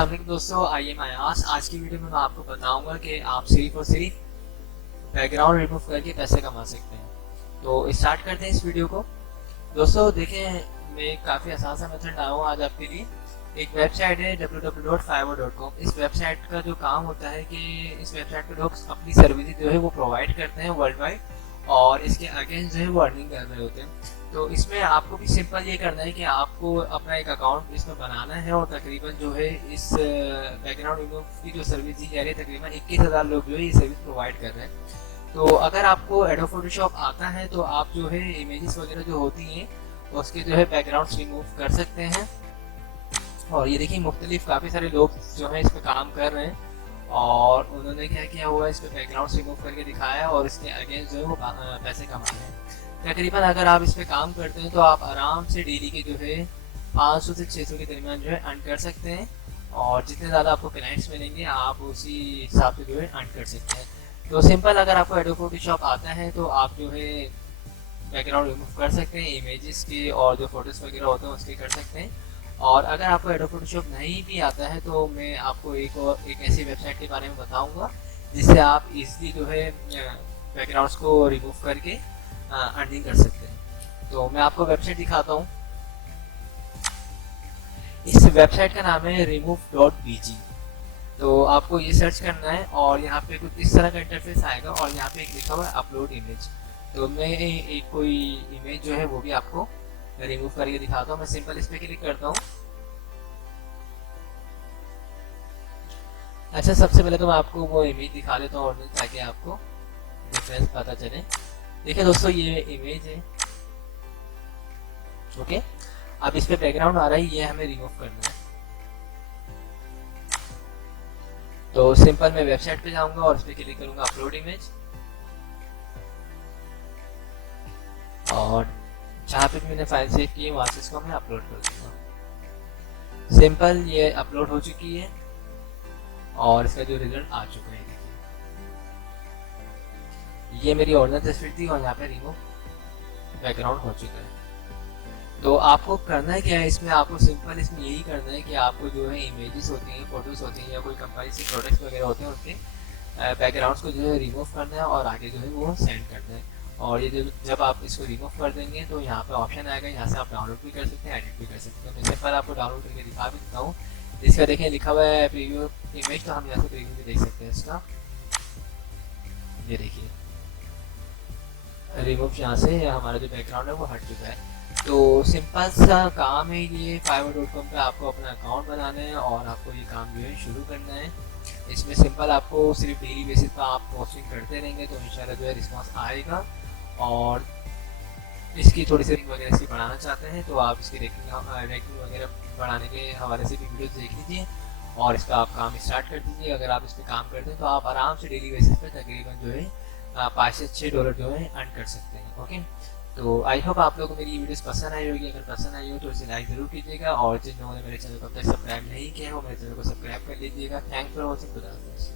अस्सलाम वालेकुम दोस्तों, आइए मैं आज की वीडियो में मैं आपको बताऊंगा कि आप सिर्फ और सिर्फ बैकग्राउंड रिमूव करके पैसे कमा सकते हैं। तो स्टार्ट करते हैं इस वीडियो को। दोस्तों देखें, मैं काफ़ी आसान सा मेथड लाया हूँ आज आपके लिए। एक वेबसाइट है www.fiverr.com। इस वेबसाइट का जो काम होता है कि इस वेबसाइट पे लोग अपनी सर्विस जो है वो प्रोवाइड करते हैं वर्ल्ड वाइड, और इसके अगेंस्ट जो है वो अर्निंग कर रहे होते हैं। तो इसमें आपको भी सिंपल ये करना है कि आपको अपना एक अकाउंट इसमें बनाना है, और तकरीबन जो है इस बैकग्राउंड रिमूव की जो सर्विस दी जा रही है तकरीबन 21,000 लोग जो है ये सर्विस प्रोवाइड कर रहे हैं। तो अगर आपको एडोब फोटोशॉप आता है तो आप जो है इमेजेस वगैरह जो होती हैं उसके जो है बैकग्राउंड रिमूव कर सकते हैं। और ये देखिए मुख्तलिफ काफ़ी सारे लोग जो है इस पर काम कर रहे हैं, और उन्होंने क्या किया हुआ है, इस पर बैकग्राउंड रिमूव करके दिखाया है और इसके अगेंस्ट जो है वो पैसे कमा रहे हैं। तकरीबन अगर आप इस पे काम करते हैं तो आप आराम से डेली के जो है 500 से 600 के दरमियान जो है अर्न कर सकते हैं, और जितने ज़्यादा आपको क्लाइंट्स मिलेंगे आप उसी हिसाब से जो है अर्न कर सकते हैं। तो सिंपल, अगर आपको एडोब फोटोशॉप आता है तो आप जो है बैकग्राउंड रिमूव कर सकते हैं इमेजेस के, और जो फोटोज़ वगैरह होते हैं उसके कर सकते हैं। और अगर आपको एडोब फोटोशॉप नहीं भी आता है तो मैं आपको एक ऐसी वेबसाइट के बारे में बताऊँगा जिससे आप इजली जो है बैकग्राउंड्स को रिमूव करके अर्निंग कर सकते हैं। तो मैं आपको वेबसाइट दिखाता हूँ। इस वेबसाइट का नाम है remove.bg। तो आपको ये सर्च करना है और यहाँ पे कुछ इस तरह का इंटरफेस आएगा, और यहाँ पे एक लिखा हुआ है अपलोड इमेज। तो मैं एक कोई इमेज जो है वो भी आपको रिमूव करके दिखाता हूँ। मैं सिंपल इस पे क्लिक करता हूँ। अच्छा, सबसे पहले तो मैं आपको वो इमेज दिखा देता हूँ और ताकि आपको डिफरेंस पता चले। देखिए दोस्तों, ये इमेज है, ओके। अब इस पे बैकग्राउंड आ रहा है, ये हमें रिमूव करना है। तो सिंपल मैं वेबसाइट पे जाऊंगा और इस पे क्लिक करूंगा अपलोड इमेज, और जहाँ पे मैंने फाइल सेव की है वहां से इसको मैं अपलोड कर दूंगा। सिंपल, ये अपलोड हो चुकी है और इसका जो रिजल्ट आ चुका है, ये मेरी ओरिजिनल तस्वीर थी और यहाँ पे रिमूव बैकग्राउंड हो चुका है। तो आपको करना है क्या है इसमें, आपको सिंपल इसमें यही करना है कि आपको जो है इमेजेस होती हैं, फोटोज होती हैं, या कोई कंपनी से प्रोडक्ट्स वगैरह होते हैं उसके बैकग्राउंड्स को जो है रिमूव करना है और आगे जो है वो सेंड करना है। और ये जब आप इसको रिमूव कर देंगे तो यहाँ पे ऑप्शन आएगा, यहाँ से आप डाउनलोड भी कर सकते हैं, एडिट भी कर सकते हैं। मैं सिंपल आपको डाउनलोड करके दिखा भी देता हूँ। इसका देखें लिखा हुआ है प्रीव्यू इमेज, तो हम यहाँ से प्रीव्यू भी देख सकते हैं इसका। ये देखिए रिमूव यहाँ से हमारा जो बैकग्राउंड है वो हट चुका है। तो सिंपल सा काम है ये। fiverr.com पे आपको अपना अकाउंट बनाना है और आपको ये काम जो है शुरू करना है। इसमें सिंपल आपको सिर्फ डेली बेसिस पर आप पोस्टिंग करते रहेंगे तो इंशाल्लाह जो है रिस्पॉन्स आएगा। और इसकी थोड़ी सी रेटिंग वगैरह इसकी बढ़ाना चाहते हैं तो आप इसकी रेटिंग वगैरह बढ़ाने के हवाले से भी वीडियोस देख लीजिए और इसका आप काम स्टार्ट कर दीजिए। अगर आप इस पर काम करते हैं तो आप आराम से डेली बेसिस पे तकरीबन जो है $5 से $6 जो है अर्न कर सकते हैं, ओके। तो आई होप आप लोगों को मेरी वीडियोस पसंद आई होगी। अगर पसंद आई हो तो इसे लाइक जरूर कीजिएगा, और जिन लोगों ने मेरे चैनल को अब तक सब्सक्राइब नहीं किया हो मेरे चैनल को सब्सक्राइब कर लीजिएगा। Thanks for watching. खुदा हाफिज़।